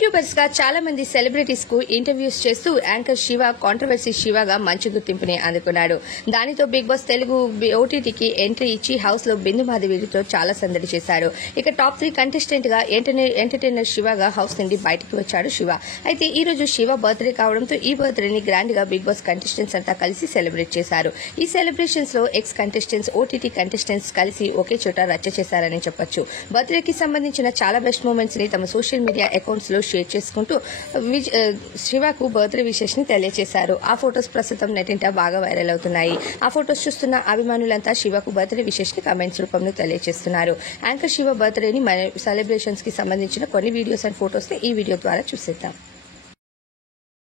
YouTubers గా చాలా మంది సెలబ్రిటీస్ కు ఇంటర్వ్యూస్ చేస్తూ యాంకర్ శివ కాంట్రవర్సీ శివగా మంచి గుర్తింపుని అందుకున్నాడు. దానితో బిగ్ బాస్ తెలుగు ఓటీటీకి ఎంట్రీ ఇచ్చి హౌస్ లో బిందు మాధవితో చాలా సందడి చేశారు. ఇక టాప్ 3 కంటెస్టెంట్ గా ఎంటర్టైనర్ శివగా హౌస్ నుండి బయటకు వచ్చాడు శివ. అయితే ఈ రోజు శివ బర్త్డే కావడంతో ఈ బర్త్డేని గ్రాండ్ గా బిగ్ బాస్ కంటెస్టెంట్స్ అంతా కలిసి సెలబ్రేట్ చేశారు. ఈ సెలబ్రేషన్స్ లో ఎక్స్ కంటెస్టెంట్స్, ఓటీటీ కంటెస్టెంట్స్ కలిసి ఒకే చోట రచ్చ చేశారని చెప్పొచ్చు. బర్త్డేకి సంబంధించిన చాలా బెస్ట్ మూమెంట్స్ ని తమ సోషల్ మీడియా అకౌంట్స్ లో షేర్ చేసుకుంటూ శివకు బర్త్డే విషెస్ ని తెలియజేశారు. ఆ ఫొటోస్ ప్రస్తుతం నెట్టింట బాగా వైరల్ అవుతున్నాయి. ఆ ఫొటోస్ చూస్తున్న అభిమానులంతా శివకు బర్త్డే విషెస్ ని కమెంట్స్ రూపంలో తెలియజేస్తున్నారు. యాంకర్ శివ బర్త్డేని సెలబ్రేషన్స్ కి సంబంధించిన కొన్ని వీడియోస్ అండ్ ఫొటోస్ ని ఈ వీడియో ద్వారా చూసేద్దాం.